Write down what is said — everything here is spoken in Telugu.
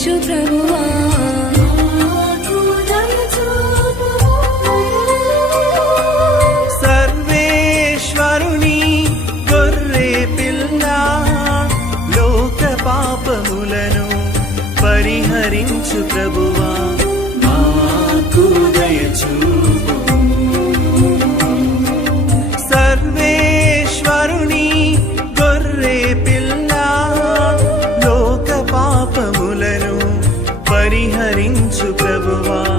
దయచు ప్రభువా సర్వేశ్వరుని గొర్రె పిల్ల లోక పాపములను పరిహరించు ప్రభువా. పరిహరించు ప్రభువా.